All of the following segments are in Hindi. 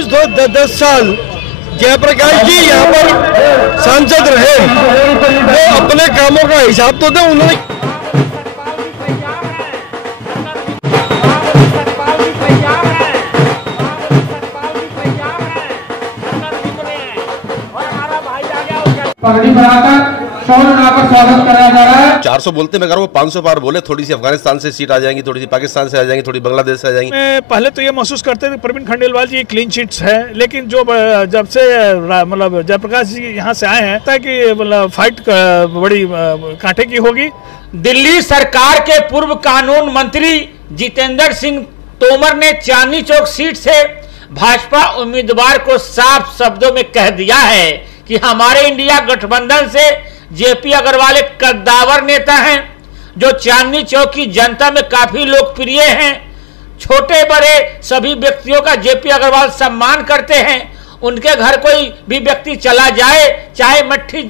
10 साल जयप्रकाश जी यहाँ पर सांसद रहे, वो अपने कामों का हिसाब तो दें। उन्होंने पगड़ी बनाकर स्वागत कराया जा रहा है। 400 बोलते मगर वो 500 पार बोले। थोड़ी सी अफगानिस्तान से सीट आ जाएंगी, थोड़ी सी पाकिस्तान से आ जाएंगी, थोड़ी बांग्लादेश से आ जाएंगी। पहले तो ये महसूस करते थे प्रवीण खंडेलवाल जी क्लीन शीट्स है, लेकिन जो जब से मतलब जयप्रकाश जी यहाँ से आए हैं ताकि मतलब फाइट बड़ी कांटे की होगी। दिल्ली सरकार के पूर्व कानून मंत्री जितेंद्र सिंह तोमर ने चांदनी चौक सीट से भाजपा उम्मीदवार को साफ शब्दों में कह दिया है कि हमारे इंडिया गठबंधन से जेपी अग्रवाल एक कद्दावर नेता हैं जो चांदनी चौक की जनता में काफी लोकप्रिय हैं। छोटे बड़े सभी व्यक्तियों का जेपी अग्रवाल सम्मान करते हैं। उनके घर कोई भी व्यक्ति चला जाए चाहे मट्ठी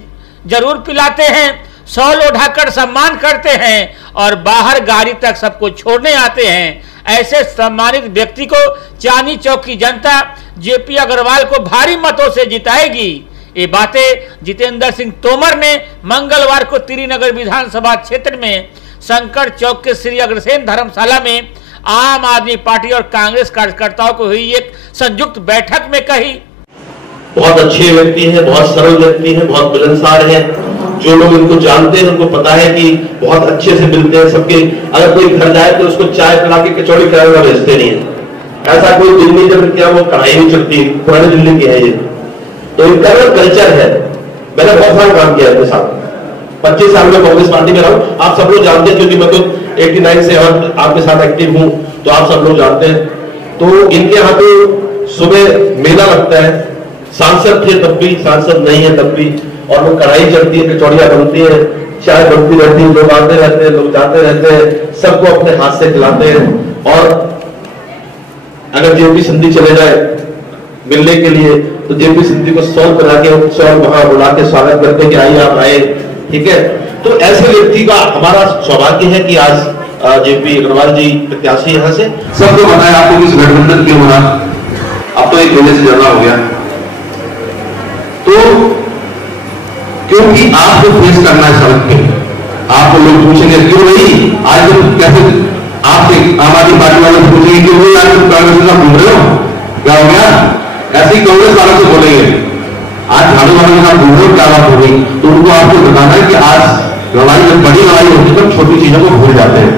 जरूर पिलाते हैं, शॉल ओढ़ाकर सम्मान करते हैं और बाहर गाड़ी तक सबको छोड़ने आते हैं। ऐसे सम्मानित व्यक्ति को चांदनी चौक की जनता जेपी अग्रवाल को भारी मतों से जिताएगी। ये बातें जितेंद्र सिंह तोमर ने मंगलवार को त्रिनगर विधानसभा क्षेत्र में शंकर चौक के श्री अग्रसेन धर्मशाला में आम आदमी पार्टी और कांग्रेस कार्यकर्ताओं को हुई एक संयुक्त बैठक में कही। बहुत अच्छे व्यक्ति हैं, बहुत सरल व्यक्ति हैं, बहुत मिलनसार हैं। जो लोग इनको जानते हैं उनको पता है कि बहुत अच्छे से मिलते हैं सबके। अगर कोई घर जाए तो उसको चाय पिला के कचौड़ी खिलाना भेजते नहीं है। ऐसा कोई दिन नहीं जब क्या वो कढ़ाई नहीं चलती। पुरानी दिल्ली की है ये, तो इनका कल्चर है। मैंने बहुत सारा काम किया इनके साथ, 25 साल में कांग्रेस पार्टी में रहा हूं। आप सब लोग जानते हैं क्योंकि मैं तो 89 से और आपके साथ एक्टिव हूं, तो आप सब लोग जानते हैं। तो इनके यहाँ पे सुबह मेला लगता है। सांसद थे तब भी, सांसद नहीं है तब भी, और वो कढ़ाई चलती है, कचौड़ियां बनती है, चाय बनती रहती है, लोग आते रहते हैं, लोग जाते रहते हैं, सबको अपने हाथ से खिलाते हैं। और अगर जेपी सिंधी चले जाए मिलने के लिए तो जेपी सिंधी को सॉल बना के सॉल वहां बुला के स्वागत करते कि आइए आप आए, ठीक है। तो ऐसे व्यक्ति का हमारा सौभाग्य है कि आज जेपी अग्रवाल जी प्रत्याशी यहाँ से। सबको बताया आपको किस गठबंधन क्यों होना, अब तो एक महीने से झगड़ा हो गया। तो क्योंकि आपको फेस करना है सड़क पे, आपको लोग पूछेंगे क्यों नहीं आज तुम कैसे, आपसे आम आदमी पार्टी वाले पूछेंगे क्यों नहीं आज तुम कांग्रेस के साथ घूम रहे हो, क्या हो गया। ऐसे ही कांग्रेस वालों से बोलेंगे आज झाड़ू वालों के साथ घूम रहे हो, क्या बात हो गई। तो उनको आपको बताना है कि आज लड़ाई जब बड़ी लड़ाई होती है तो छोटी चीजों को भूल जाते हैं।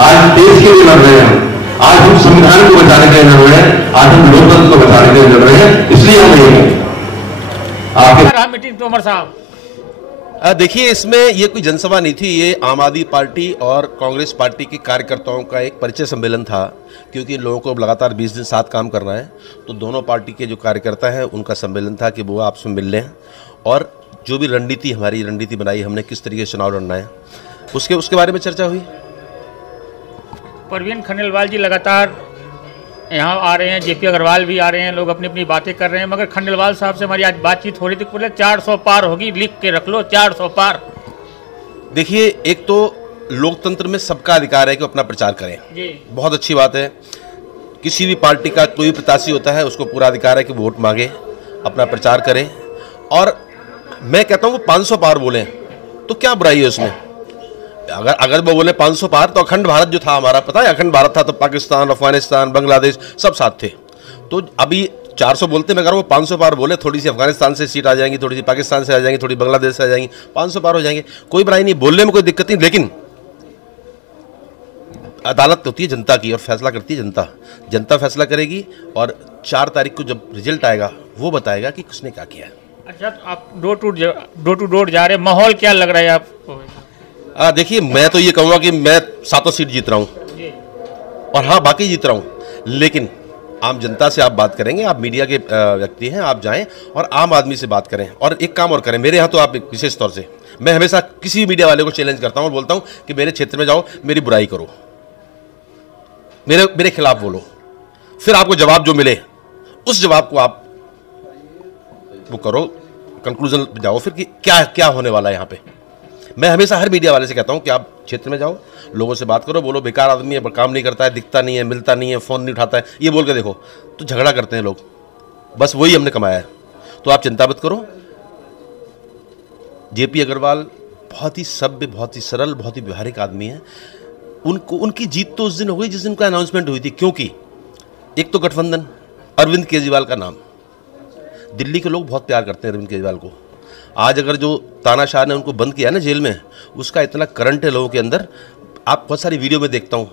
आज देश के लिए लड़ रहे हैं, आज हम संविधान को बचाने के लिए लड़ रहे हैं, आज हम लोकतंत्र को बचाने के लिए लड़ रहे हैं। इसलिए हम नहीं आपके मीटिंग तोमर साहब देखिए, इसमें ये कोई जनसभा नहीं थी, ये आम आदमी पार्टी और कांग्रेस पार्टी के कार्यकर्ताओं का एक परिचय सम्मेलन था। क्योंकि इन लोगों को लगातार 20 दिन साथ काम करना है, तो दोनों पार्टी के जो कार्यकर्ता हैं उनका सम्मेलन था कि वो आपस में मिल लें और जो भी रणनीति हमारी रणनीति बनाई हमने किस तरीके से चुनाव लड़ना है उसके बारे में चर्चा हुई। प्रवीण खंडेलवाल जी लगातार यहाँ आ रहे हैं, जेपी अग्रवाल भी आ रहे हैं, लोग अपनी अपनी बातें कर रहे हैं, मगर खंडेलवाल साहब से हमारी आज बातचीत हो रही थी। बोले 400 पार होगी, लिख के रख लो 400 पार। देखिए, एक तो लोकतंत्र में सबका अधिकार है कि अपना प्रचार करें जी। बहुत अच्छी बात है। किसी भी पार्टी का कोई भी प्रत्याशी होता है उसको पूरा अधिकार है कि वोट मांगे, अपना प्रचार करें। और मैं कहता हूँ वो 500 पार बोलें तो क्या बुराई है उसमें। अगर वो बोले 500 पार तो अखंड भारत जो था हमारा, पता है अखंड भारत था तो पाकिस्तान, अफगानिस्तान, बांग्लादेश सब साथ थे। तो अभी 400 बोलते मगर वो 500 पार बोले। थोड़ी सी अफगानिस्तान से सीट आ जाएंगी, थोड़ी सी पाकिस्तान से आ जाएंगी, थोड़ी बांग्लादेश से आ जाएंगी, 500 पार हो जाएंगे, कोई बुराई नहीं, बोलने में कोई दिक्कत नहीं। लेकिन अदालत होती है जनता की और फैसला करती है जनता। जनता फैसला करेगी और 4 तारीख को जब रिजल्ट आएगा वो बताएगा कि किसने क्या किया। अच्छा, तो आप डोर टू डोर जा रहे हैं, माहौल क्या लग रहा है आपको? देखिए, मैं तो ये कहूँगा कि मैं 7 सीट जीत रहा हूँ और हाँ बाकी जीत रहा हूँ, लेकिन आम जनता से आप बात करेंगे, आप मीडिया के व्यक्ति हैं, आप जाएं और आम आदमी से बात करें। और एक काम और करें, मेरे यहाँ तो आप विशेष तौर से, मैं हमेशा किसी भी मीडिया वाले को चैलेंज करता हूँ और बोलता हूँ कि मेरे क्षेत्र में जाओ, मेरी बुराई करो, मेरे खिलाफ बोलो, फिर आपको जवाब जो मिले उस जवाब को आप वो करो, कंक्लूजन पे जाओ फिर कि क्या क्या होने वाला है यहाँ पे। मैं हमेशा हर मीडिया वाले से कहता हूँ कि आप क्षेत्र में जाओ, लोगों से बात करो, बोलो बेकार आदमी है, काम नहीं करता है, दिखता नहीं है, मिलता नहीं है, फ़ोन नहीं उठाता है, ये बोल के देखो, तो झगड़ा करते हैं लोग। बस वही हमने कमाया है। तो आप चिंता मत करो। जेपी अग्रवाल बहुत ही सभ्य, बहुत ही सरल, बहुत ही व्यवहारिक आदमी है। उनकी जीत तो उस दिन हो गई जिस दिन का अनाउंसमेंट हुई थी, क्योंकि एक तो गठबंधन, अरविंद केजरीवाल का नाम, दिल्ली के लोग बहुत प्यार करते हैं अरविंद केजरीवाल को। आज अगर जो तानाशाह ने उनको बंद किया ना जेल में, उसका इतना करंट है लोगों के अंदर। आप बहुत सारी वीडियो में देखता हूँ,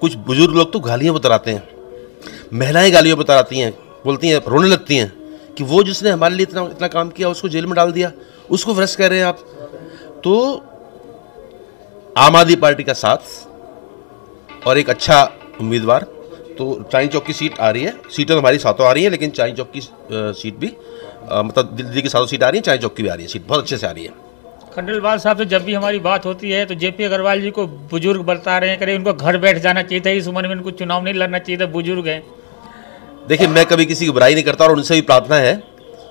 कुछ बुजुर्ग लोग तो गालियाँ बतराते हैं, महिलाएं गालियाँ बतराती हैं, बोलती हैं, रोने लगती हैं कि वो जिसने हमारे लिए इतना काम किया उसको जेल में डाल दिया, उसको भ्रष्ट कह रहे हैं आप। तो आम आदमी पार्टी का साथ और एक अच्छा उम्मीदवार, तो चांदनी चौक की सीट आ रही है। सीटें तो हमारी सातों आ रही हैं, लेकिन चांदनी चौक की सीट भी मतलब दिल्ली की सातों सीट आ रही है, चांदनी चौक की भी आ रही है सीट, बहुत अच्छे से आ रही है। खंडेलवाल साहब से जब भी हमारी बात होती है तो जेपी अग्रवाल जी को बुजुर्ग बता रहे हैं, करें उनको घर बैठ जाना चाहिए था, इस उम्र में उनको चुनाव नहीं लड़ना चाहिए था, बुजुर्ग हैं। देखिए, मैं कभी किसी की बुराई नहीं करता और उनसे भी प्रार्थना है,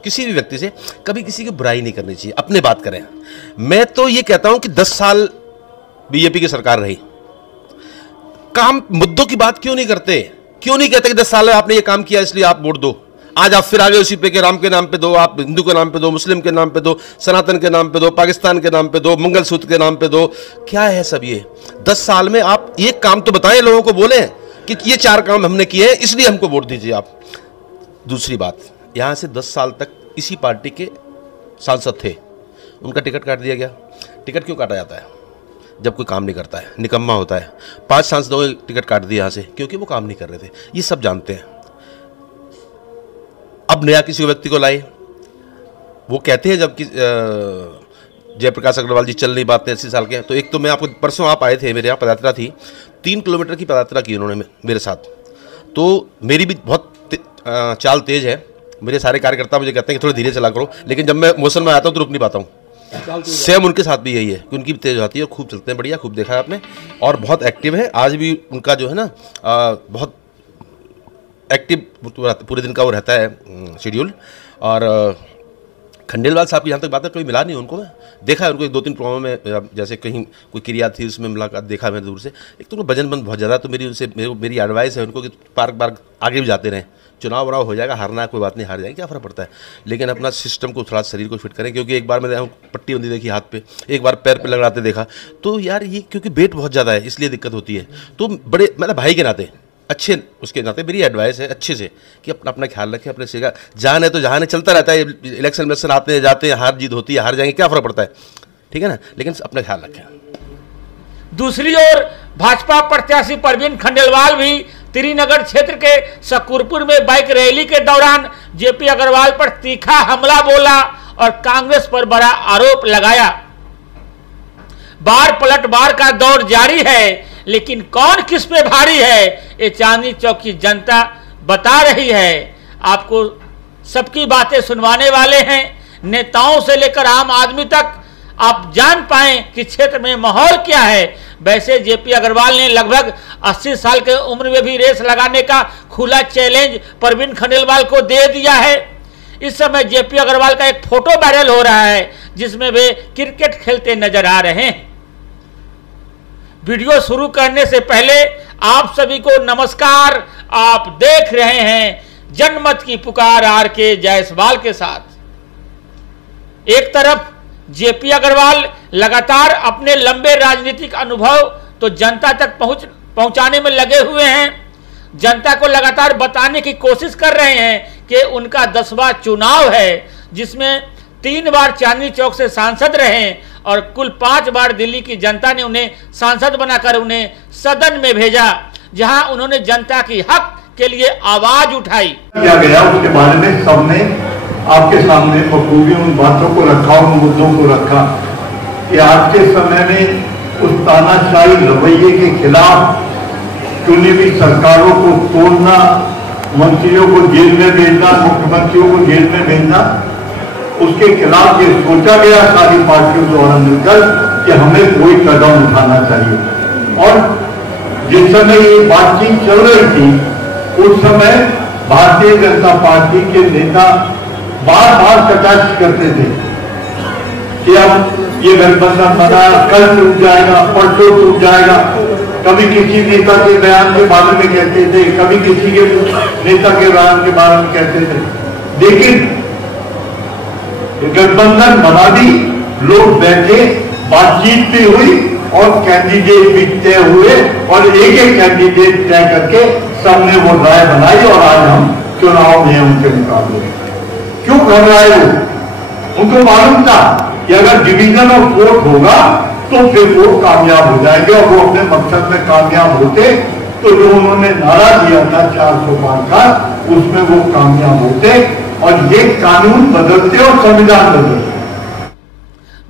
किसी भी व्यक्ति से कभी किसी की बुराई नहीं करनी चाहिए, अपने बात करें। मैं तो ये कहता हूं कि 10 साल बीजेपी की सरकार रही, काम मुद्दों की बात क्यों नहीं करते? क्यों नहीं कहते कि 10 साल में आपने ये काम किया इसलिए आप वोट दो? आज आप फिर आगे उसी पे के राम के नाम पे दो, आप हिंदू के नाम पे दो, मुस्लिम के नाम पे दो, सनातन के नाम पे दो, पाकिस्तान के नाम पे दो, मंगलसूत्र के नाम पे दो। क्या है सब ये? 10 साल में आप एक काम तो बताएं, लोगों को बोले कि ये 4 काम हमने किए हैं इसलिए हमको वोट दीजिए आप। दूसरी बात, यहाँ से 10 साल तक इसी पार्टी के सांसद थे, उनका टिकट काट दिया गया। टिकट क्यों काटा जाता है? जब कोई काम नहीं करता है, निकम्मा होता है। 5 सांसदों ने टिकट काट दिया यहाँ से क्योंकि वो काम नहीं कर रहे थे, ये सब जानते हैं। अब नया किसी व्यक्ति को लाए, वो कहते हैं जबकि जयप्रकाश अग्रवाल जी चल नहीं पाते, 80 साल के हैं। तो एक तो मैं आपको, परसों आप आए थे, मेरे यहाँ पदयात्रा थी, 3 किलोमीटर की पदयात्रा की उन्होंने मेरे साथ। तो मेरी भी बहुत चाल तेज है, मेरे सारे कार्यकर्ता मुझे कहते हैं कि थोड़ा धीरे चला करो, लेकिन जब मैं मौसम में आता हूँ तो रुक नहीं पाता हूँ। सेम उनके साथ भी यही है कि उनकी भी तेज आती है, खूब चलते हैं, बढ़िया, खूब देखा है आपने, और बहुत एक्टिव है। आज भी उनका जो है ना बहुत एक्टिव पूरे दिन का वो रहता है शेड्यूल। और खंडेलवाल साहब की जहाँ तक बात है, कभी मिला नहीं उनको, मैं देखा है उनको 1-2-3 प्रोग्रामों में, जैसे कहीं कोई क्रिया थी उसमें मुलाकात, देखा मैंने दूर से। एक तो भजन बंद बहुत ज़्यादा, तो मेरी एडवाइस है उनको कि पार्क आगे भी जाते रहें। चुनाव वुनाव हो जाएगा, हारना कोई बात नहीं, हार जाएंगे, क्या फ़र्क पड़ता है, लेकिन अपना सिस्टम को थोड़ा शरीर को फिट करें। क्योंकि एक बार मैंने पट्टी बंदी देखी हाथ पे, एक बार पैर पे लगाते देखा, तो यार ये क्योंकि वेट बहुत ज़्यादा है इसलिए दिक्कत होती है। तो बड़े मतलब भाई के नाते, अच्छे उसके नाते मेरी एडवाइस है अच्छे से कि अपना ख्याल रखें, अपने से जान है तो जहान है, चलता रहता है, इलेक्शन आते हैं जाते हैं, हार जीत होती है, हार जाएंगे, क्या फ़र्क पड़ता है, ठीक है ना, लेकिन अपना ख्याल रखें। दूसरी ओर भाजपा प्रत्याशी परवीन खंडेलवाल भी त्रिनगर क्षेत्र के शकूरपुर में बाइक रैली के दौरान जेपी अग्रवाल पर तीखा हमला बोला और कांग्रेस पर बड़ा आरोप लगाया। बार पलटवार का दौर जारी है, लेकिन कौन किस पे भारी है ये चांदनी चौक की जनता बता रही है। आपको सबकी बातें सुनवाने वाले हैं, नेताओं से लेकर आम आदमी तक, आप जान पाएं कि क्षेत्र में माहौल क्या है। वैसे जेपी अग्रवाल ने लगभग 80 साल के उम्र में भी रेस लगाने का खुला चैलेंज परवीन खंडेलवाल को दे दिया है। इस समय जेपी अग्रवाल का एक फोटो वायरल हो रहा है जिसमें वे क्रिकेट खेलते नजर आ रहे हैं। वीडियो शुरू करने से पहले आप सभी को नमस्कार। आप देख रहे हैं जनमत की पुकार आर.के. जायसवाल के साथ। एक तरफ जेपी अग्रवाल लगातार अपने लंबे राजनीतिक अनुभव तो जनता तक पहुंचाने में लगे हुए हैं, जनता को लगातार बताने की कोशिश कर रहे हैं कि उनका 10वां चुनाव है, जिसमें 3 बार चांदनी चौक से सांसद रहे और कुल 5 बार दिल्ली की जनता ने उन्हें सांसद बनाकर उन्हें सदन में भेजा, जहां उन्होंने जनता की हक के लिए आवाज उठाई। क्या गया उसके बारे में सबने आपके सामने बखूबी उन बातों को रखा, उन मुद्दों को रखा कि आज के समय में उस तानाशाही रवैये के खिलाफ चुनी हुई सरकारों को तोड़ना, मंत्रियों को जेल में भेजना, मुख्यमंत्रियों को जेल में भेजना, उसके खिलाफ ये सोचा गया सारी पार्टियों द्वारा मिलकर कि हमें कोई कदम उठाना चाहिए। और जिस समय ये बातचीत चल रही थी उस समय भारतीय जनता पार्टी के नेता बार बार कटाक्ष करते थे कि अब ये गठबंधन बना, कल टूट जाएगा, परसों टूट जाएगा। कभी किसी नेता के बयान के बारे में कहते थे, कभी किसी के नेता के बयान के बारे में कहते थे। लेकिन गठबंधन बना दी, लोग बैठे, बातचीत भी हुई और कैंडिडेट भी तय हुए और एक एक कैंडिडेट तय करके सबने वो राय बनाई और आज हम चुनाव में उनके मुकाबले। क्यों कर रहा है वो? उनको मालूम था कि अगर डिवीजन ऑफ वोट होगा तो फिर वो कामयाब हो जाएंगे और वो अपने मकसद में कामयाब होते तो जो उन्होंने नारा दिया था 400 पार का, उसमें वो कामयाब होते और ये कानून बदलते और संविधान बदलते।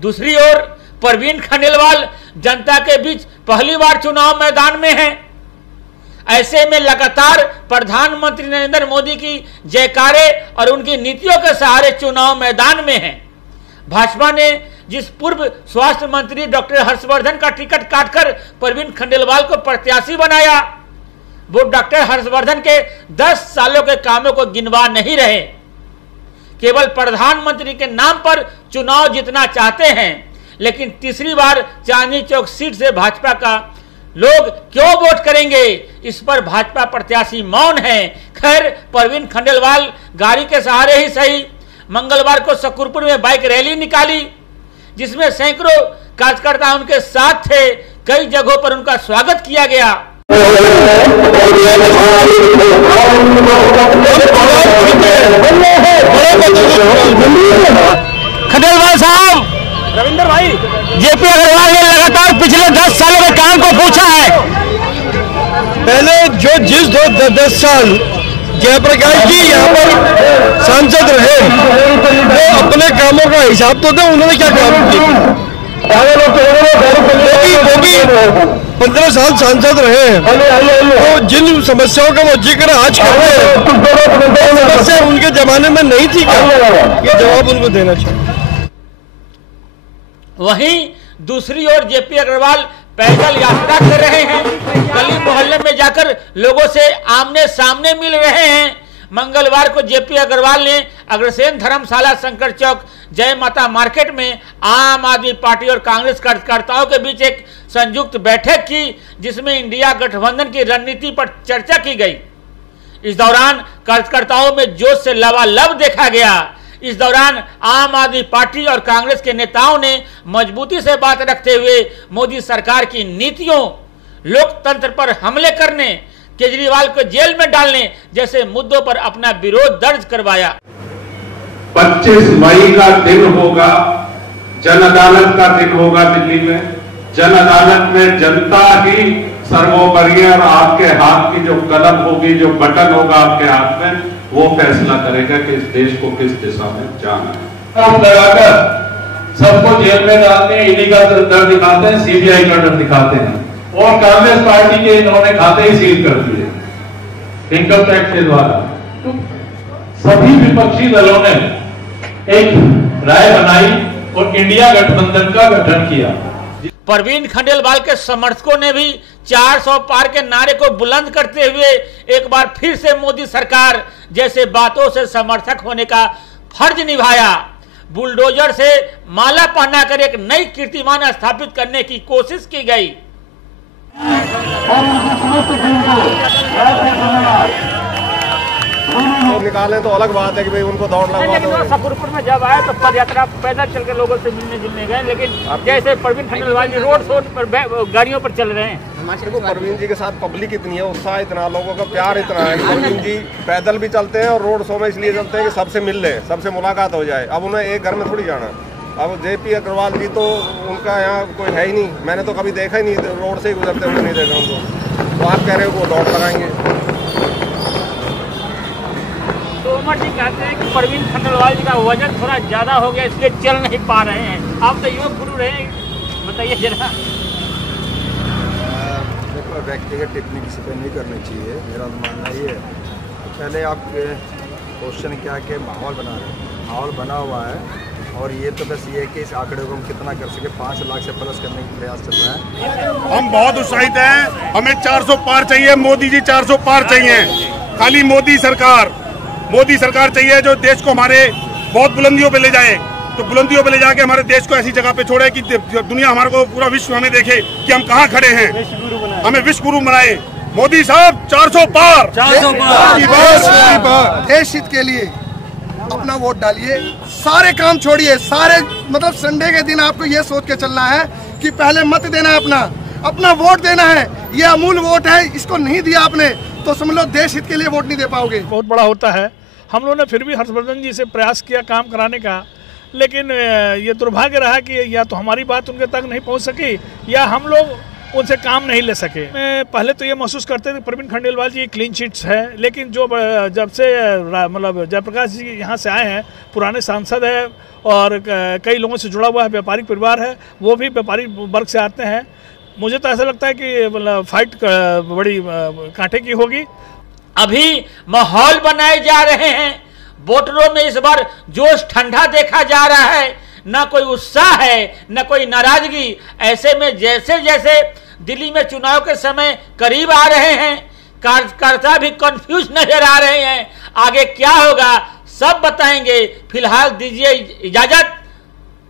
दूसरी ओर परवीन खंडेलवाल जनता के बीच पहली बार चुनाव मैदान में हैं। ऐसे में लगातार प्रधानमंत्री नरेंद्र मोदी की जयकारे और उनकी नीतियों के सहारे चुनाव मैदान में हैं। भाजपा ने जिस पूर्व स्वास्थ्य मंत्री डॉक्टर हर्षवर्धन का टिकट काटकर परवीन खंडेलवाल को प्रत्याशी बनाया, वो डॉक्टर हर्षवर्धन के 10 सालों के कामों को गिनवा नहीं रहे, केवल प्रधानमंत्री के नाम पर चुनाव जीतना चाहते हैं। लेकिन तीसरी बार चांदनी चौक सीट से भाजपा का लोग क्यों वोट करेंगे, इस पर भाजपा प्रत्याशी मौन है। खैर, परवीन खंडेलवाल गाड़ी के सहारे ही सही मंगलवार को शकरपुर में बाइक रैली निकाली, जिसमें सैकड़ों कार्यकर्ता उनके साथ थे। कई जगहों पर उनका स्वागत किया गया। खंडेलवाल साहब, रविंदर भाई, जेपी अग्रवाल ने लगातार पिछले 10 सालों के काम को पूछा है। पहले जो जिस 10 साल जयप्रकाश जी यहाँ पर सांसद रहे, वो अपने कामों का हिसाब तो दे, उन्होंने क्या काम किया। वो भी 15 साल सांसद रहे हैं, तो जिन समस्याओं का वो जिक्र आज कर रहे हैं, समस्या उनके जमाने में नहीं थी क्या, ये जवाब उनको देना चाहिए। वहीं दूसरी ओर जेपी अग्रवाल पैदल यात्रा कर रहे हैं, गली मोहल्ले में जाकर लोगों से आमने सामने मिल रहे हैं। मंगलवार को जेपी अग्रवाल ने अग्रसेन धर्मशाला, शंकर चौक, जय माता मार्केट में आम आदमी पार्टी और कांग्रेस कार्यकर्ताओं के बीच एक संयुक्त बैठक की, जिसमें इंडिया गठबंधन की रणनीति पर चर्चा की गई। इस दौरान कार्यकर्ताओं में जोश से लबालब देखा गया। इस दौरान आम आदमी पार्टी और कांग्रेस के नेताओं ने मजबूती से बात रखते हुए मोदी सरकार की नीतियों, लोकतंत्र पर हमले करने, केजरीवाल को जेल में डालने जैसे मुद्दों पर अपना विरोध दर्ज करवाया। 25 मई का दिन होगा, जन अदालत का दिन होगा दिल्ली में। जन अदालत में जनता ही सर्वोपरि है और आपके हाथ की जो कलम होगी, जो बटन होगा आपके हाथ में, वो फैसला करेगा कि इस देश को किस दिशा में जाना है। हम लगाकर सबको जेल में डालते हैं, ईडी का डर दिखाते हैं, सीबीआई का डर दिखाते हैं, और कांग्रेस पार्टी के इन्होंने खाते ही सील कर दिए इनकम टैक्स के द्वारा। तो सभी विपक्षी दलों ने एक राय बनाई और इंडिया गठबंधन का गठन किया। परवीन खंडेलवाल के समर्थकों ने भी 400 पार के नारे को बुलंद करते हुए एक बार फिर से मोदी सरकार जैसे बातों से समर्थक होने का फर्ज निभाया। बुलडोजर से माला पहनाकर एक नई कीर्तिमान स्थापित करने की कोशिश की गई। निकालें तो अलग बात है कि भाई उनको दौड़ लगवा दो। शकरपुर में जब आए तो पदयात्रा पैदल चल के लोगों से मिलने जुलने गए, लेकिन जैसे परवीन खंडेलवाल जी रोड शो पर गाड़ियों पर चल रहे हैं। देखो, परवीन जी के साथ पब्लिक इतनी है, उत्साह इतना, लोगों का प्यार इतना है कि परवीन जी पैदल भी चलते हैं और रोड शो में इसलिए चलते हैं कि सबसे मिल ले, सबसे मुलाकात हो जाए। अब उन्हें एक घर में थोड़ी जाना। अब जेपी अग्रवाल जी तो उनका यहाँ कोई है ही नहीं, मैंने तो कभी देखा ही नहीं, रोड से ही गुजरते हुए नहीं देखा उनको। तो आप कह रहे हो वो दौड़ लगाएंगे। तोमर जी कहते हैं कि परवीन खंडेलवाल जी का वजन थोड़ा ज्यादा हो गया, इसलिए चल नहीं पा रहे हैं। आप तो योग गुरु रहे, बताइए जरा। देखो, व्यक्तिगत टिप्पणी किसी पे नहीं करनी चाहिए, मेरा तो मानना ये है। पहले आप क्वेश्चन क्या कि माहौल बना रहे हैं, माहौल बना हुआ है और ये तो बस ये है कि इस आंकड़े को हम कितना कर सके, 5 लाख से प्लस करने का प्रयास चल रहा है। हम बहुत उत्साहित हैं, हमें 400 पार चाहिए, मोदी जी 400 पार चाहिए। खाली मोदी सरकार चाहिए जो देश को हमारे बहुत बुलंदियों पे ले जाए, तो बुलंदियों पे ले जाके हमारे देश को ऐसी जगह पे छोड़े कि दुनिया हमारे को, पूरा विश्व हमें देखे कि हम कहाँ खड़े हैं, हमें विश्व गुरु बनाए। मोदी साहब 400 पार, 400 पार। देश हित के लिए अपना वोट डालिए, सारे काम छोड़िए, सारे मतलब संडे के दिन आपको ये सोच के चलना है कि पहले मत देना है, अपना वोट देना है। ये अमूल वोट है, इसको नहीं दिया आपने तो समझ लो देश हित के लिए वोट नहीं दे पाओगे। बहुत बड़ा होता है। हम लोगों ने फिर भी हर्षवर्धन जी से प्रयास किया काम कराने का, लेकिन ये दुर्भाग्य रहा कि या तो हमारी बात उनके तक नहीं पहुंच सकी या हम लोग उनसे काम नहीं ले सके। पहले तो ये महसूस करते थे प्रवीण खंडेलवाल जी क्लीन चिट्स है, लेकिन जो जब से मतलब जयप्रकाश जी यहाँ से आए हैं, पुराने सांसद है और कई लोगों से जुड़ा हुआ है, व्यापारिक परिवार है, वो भी व्यापारिक वर्ग से आते हैं। मुझे तो ऐसा लगता है कि मतलब फाइट बड़ी कांटे की होगी। अभी माहौल बनाए जा रहे हैं, वोटरों में इस बार जोश ठंडा देखा जा रहा है, ना कोई उत्साह है ना कोई नाराजगी। ऐसे में जैसे जैसे दिल्ली में चुनाव के समय करीब आ रहे हैं, कार्यकर्ता भी कंफ्यूज नजर आ रहे हैं। आगे क्या होगा सब बताएंगे। फिलहाल दीजिए इजाजत।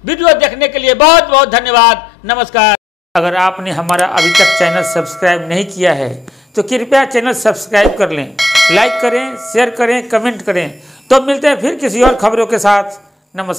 वीडियो देखने के लिए बहुत बहुत धन्यवाद। नमस्कार। अगर आपने हमारा अभी तक चैनल सब्सक्राइब नहीं किया है तो कृपया चैनल सब्सक्राइब कर लें, लाइक करें, शेयर करें, कमेंट करें। तो मिलते हैं फिर किसी और खबरों के साथ। नमस्कार।